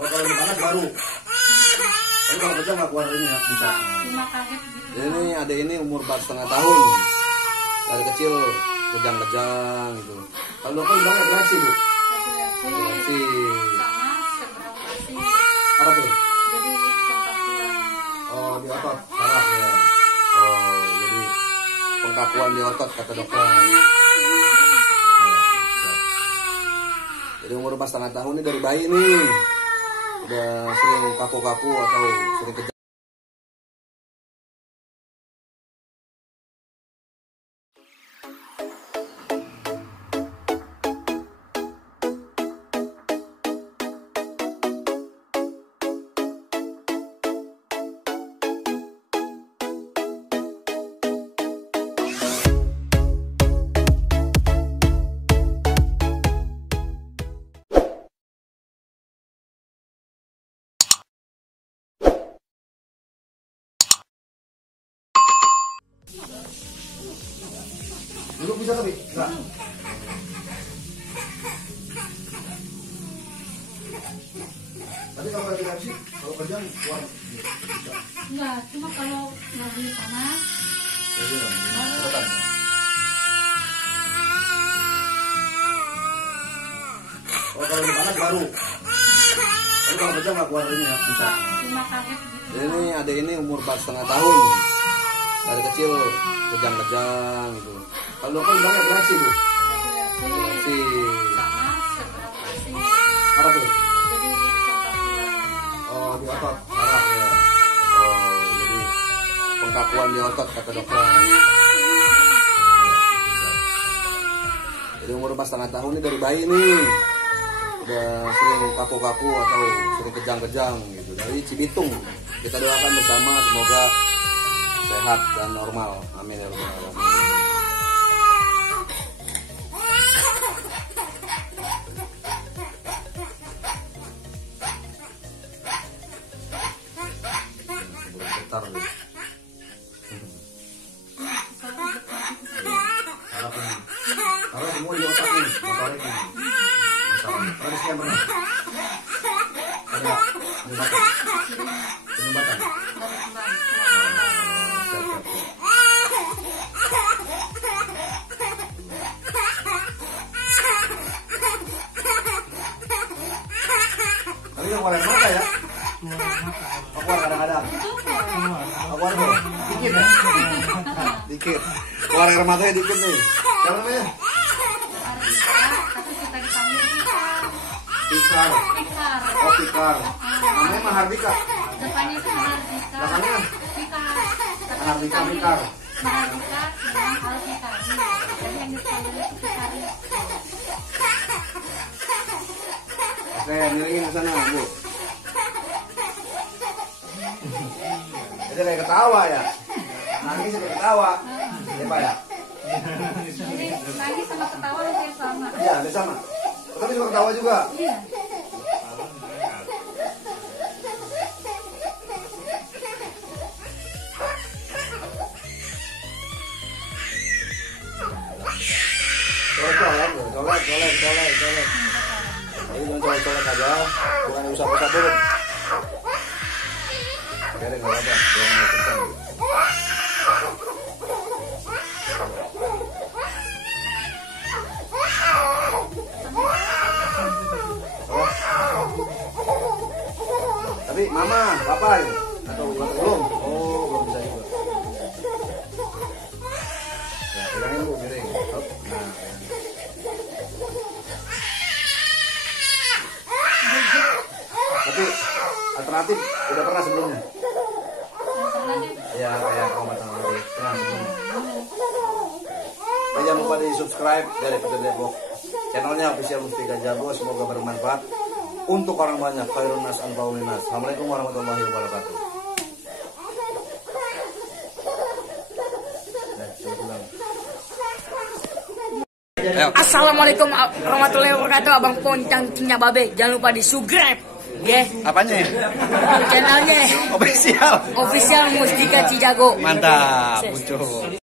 Oh, kalau di panas baru. Tapi kalau kejang nggak keluar ini ya, bisa. Cuma kaget gitu. Ini ada ini umur 4,5 tahun. Dari kecil kejang-kejang gitu. Kalau dokter bilangnya epilepsi, Bu. Epilepsi sama seberang palsi. Apa tuh? Jadi pengkakuan. Oh, di otot saraf ya. Oh, jadi pengkakuan di otot kata dokter. Jadi umur 4,5 tahun ini dari bayi nih. Udah sering kaku-kaku atau sering kejang. Duduk bisa tapi enggak. Tadi kalau epilepsi, kalau kejang keluar bisa. Enggak, cuma kalau lagi panas. Cepetan. Oh, kalau di panas baru. Tapi kalau kejang nggak keluar ini ya, bisa. Cuma kaget gitu. Ini ada ini umur 4,5 tahun. Dari kecil kejang-kejang gitu. Kalau dokter bilangnya epilepsi, Bu. Epilepsi Epilepsi sama seberang palsi. apa tuh? Jadi pengkakuan. Oh, di otot saraf ya. Oh, jadi pengkakuan di otot kata dokter. Jadi umur 4,5 tahun ini dari bayi nih. Udah sering kaku-kaku atau sering kejang-kejang gitu. Dari Cibitung. Kita doakan bersama semoga sehat dan normal. Amin ya rabbal alamin. Bentar nih. Karena semua di otak nih, motorik nih. Masalahnya. Pernah sekian pernah? Ada penyumbatan? Penyumbatan? Siap, siap, siap. Tapi yang keluar air mata ya? Oh, keluar kadang-kadang? Oh, keluar tuh? Dikit ya? Dikit. Keluar air matanya dikit nih. Siapa namanya? Tapi kita dipanggil Pikar. Pikar. Oh, Pikar. Namanya Mahardika. Depannya itu Mahardika. Belakangnya? Pikar. Mahardika Pikar. Mahardika dengan Alfikar. Jadi yang dipanggil itu Pikar. Oke, miringin ke sana, Bu. Jadi kayak ketawa ya. Nangis kayak ketawa. Ya, Pak ya? Jadi nangis sama ketawa hampir sama. Iya, hampir sama. Tapi suka ketawa juga. Iya. Colek. Ini cuma colek aja, bukan usap-usap dulu. Biarin nggak apa-apa, jangan ngikutin. Tapi mama, papa ini atau belum? Oh, belum bisa juga. Ya, pegangin Bu, miring. Hop. Nah, tapi alternatif udah pernah sebelumnya? Ya, kayak kamu tadi pernah sebelumnya. Jangan lupa di subscribe dari Petir Depok. Channelnya official Mustika Jago. Semoga bermanfaat untuk orang banyak. Khairun nas anfa'un linnas. Assalamualaikum warahmatullahi wabarakatuh. Assalamualaikum warahmatullahi wabarakatuh. Abang Poncang Cinya Babe. Jangan lupa di subscribe. Ya. Apanya? Channelnya Official official Mustika Cijago. Mantap, muncul.